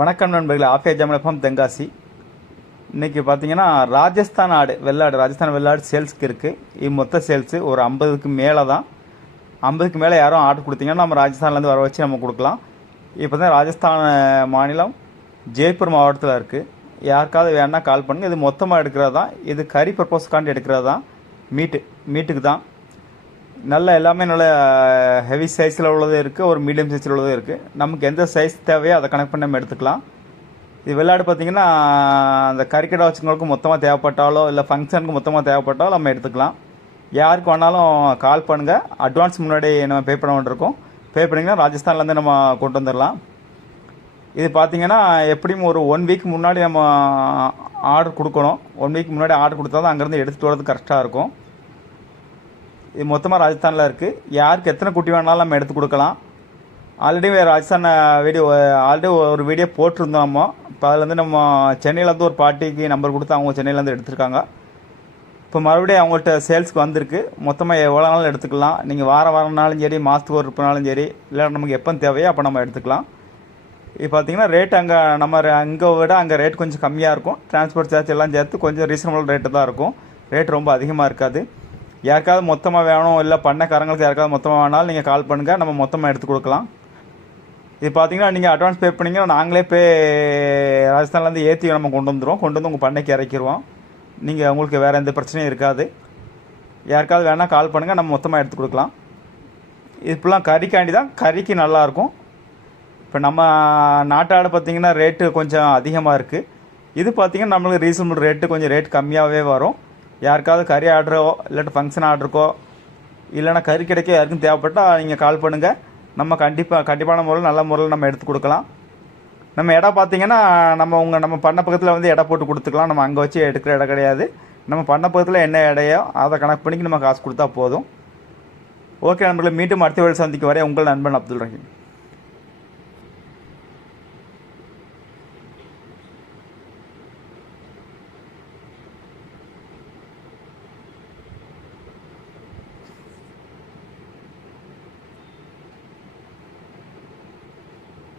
வணக்கம் நண்பர்களே ஆஃபியா ஜமலஃபம் தென்காசி. இன்றைக்கி பார்த்தீங்கன்னா ராஜஸ்தான் ஆடு வெள்ளாடு ராஜஸ்தான் வெள்ளாடு சேல்ஸ்க்கு இருக்குது இது மொத்த சேல்ஸு ஒரு ஐம்பதுக்கு மேலே தான் ஐம்பதுக்கு மேலே யாரும் ஆர்டர் கொடுத்தீங்கன்னா நம்ம ராஜஸ்தான்லேருந்து வர வச்சு நம்ம கொடுக்கலாம். இப்போ தான் ராஜஸ்தான் மாநிலம் ஜெய்ப்பூர் மாவட்டத்தில் இருக்குது யாருக்காவது வேணால் கால் பண்ணுங்கள் இது மொத்தமாக எடுக்கிறது தான் இது கறி பர்பஸ்க்காண்டி எடுக்கிறது தான் மீட்டு மீட்டுக்கு தான். நல்ல எல்லாமே நல்ல ஹெவி சைஸில் உள்ளதும் இருக்குது ஒரு மீடியம் சைஸில் உள்ளது இருக்குது நமக்கு எந்த சைஸ் தேவையோ அதை கனெக்ட் பண்ணி நம்ம எடுத்துக்கலாம். இது விளையாடு பார்த்தீங்கன்னா அந்த கறிக்கடை வச்சுங்களுக்கு மொத்தமாக தேவைப்பட்டாலோ இல்லை ஃபங்க்ஷனுக்கு மொத்தமாக தேவைப்பட்டாலோ நம்ம எடுத்துக்கலாம். யாருக்கு வேணாலும் கால் பண்ணுங்கள் அட்வான்ஸ் முன்னாடி நம்ம பே பண்ண வேண்டியிருக்கோம் பே பண்ணிங்கன்னா ராஜஸ்தான்லேருந்து நம்ம கொண்டு வந்துடலாம் இது பார்த்தீங்கன்னா எப்படியும் ஒரு ஒன் வீக் முன்னாடி நம்ம ஆர்டர் கொடுக்கணும். ஒன் வீக் முன்னாடி ஆர்டர் கொடுத்தா தான் அங்கேருந்து எடுத்துகிட்டு வரது கரெக்டாக இருக்கும். இது மொத்தமாக ராஜஸ்தானில் இருக்குது யாருக்கு எத்தனை குட்டி வேணாலும் நம்ம எடுத்து கொடுக்கலாம். ஆல்ரெடி ராஜஸ்தான் வீடியோ ஆல்ரெடி ஒரு வீடியோ போட்டிருந்தோம் நம்ம. இப்போ அதுலேருந்து நம்ம சென்னையிலேருந்து ஒரு பார்ட்டிக்கு நம்பர் கொடுத்து அவங்க சென்னையிலேருந்து எடுத்திருக்காங்க. இப்போ மறுபடியும் அவங்கள்ட்ட சேல்ஸ்க்கு வந்திருக்கு. மொத்தமாக எவ்வளோ நாளும் எடுத்துக்கலாம். நீங்கள் வாரம் வாரம்னாலும் சரி மாதத்துக்கு ஒரு இருப்பினாலும் சரி இல்லை நமக்கு எப்போ தேவையோ அப்போ நம்ம எடுத்துக்கலாம். இப்போ பார்த்தீங்கன்னா ரேட் அங்கே நம்ம அங்கே விட அங்கே ரேட் கொஞ்சம் கம்மியாக இருக்கும். டிரான்ஸ்போர்ட் சார்ஜ் எல்லாம் சேர்த்து கொஞ்சம் ரீசனபிள் ரேட்டு தான் இருக்கும். ரேட் ரொம்ப அதிகமாக இருக்காது. யாருக்காவது மொத்தமாக வேணும் இல்லை பண்ணக்காரங்களுக்கு யாருக்காவது மொத்தமாக வேணாலும் நீங்கள் கால் பண்ணுங்கள் நம்ம மொத்தமாக எடுத்து கொடுக்கலாம். இது பார்த்தீங்கன்னா நீங்கள் அட்வான்ஸ் பே பண்ணீங்கன்னா நாங்களே பே ராஜஸ்தான்லேருந்து ஏற்றி நம்ம கொண்டு வந்துடுவோம் கொண்டு வந்து உங்கள் பண்ணைக்கு இறக்கிடுவோம் நீங்கள் உங்களுக்கு வேறு எந்த பிரச்சனையும் இருக்காது. யாருக்காவது வேணால் கால் பண்ணுங்கள் நம்ம மொத்தமாக எடுத்து கொடுக்கலாம். இது கறிக்காண்டி தான் கறிக்கு நல்லாயிருக்கும் இப்போ நம்ம நாட்டாடு பார்த்திங்கன்னா ரேட்டு கொஞ்சம் அதிகமாக இருக்குது இது பார்த்தீங்கன்னா நம்மளுக்கு ரீசனபிள் ரேட்டு கொஞ்சம் ரேட் கம்மியாகவே வரும். யாருக்காவது கறி ஆர்டரோ இல்லாட்டி ஃபங்க்ஷன் ஆர்டருக்கோ இல்லைன்னா கறி கிடைக்க யாருக்கும் தேவைப்பட்டால் நீங்கள் கால் பண்ணுங்கள் நம்ம கண்டிப்பாக கண்டிப்பான முறையில் நல்ல முறையில் நம்ம எடுத்து கொடுக்கலாம். நம்ம இடம் பார்த்தீங்கன்னா நம்ம உங்கள் நம்ம பண்ண பக்கத்தில் வந்து இடம் போட்டு கொடுத்துக்கலாம். நம்ம அங்கே வச்சு எடுக்கிற இடம் கிடையாது. நம்ம பண்ண பக்கத்தில் என்ன இடையோ அதை கணக்கு பண்ணி நம்ம காசு கொடுத்தா போதும். ஓகே நண்பர்களே மீண்டும் அடுத்த வேலை சந்திக்கு வரை உங்கள் நண்பன் அப்துல் ரஹீம்.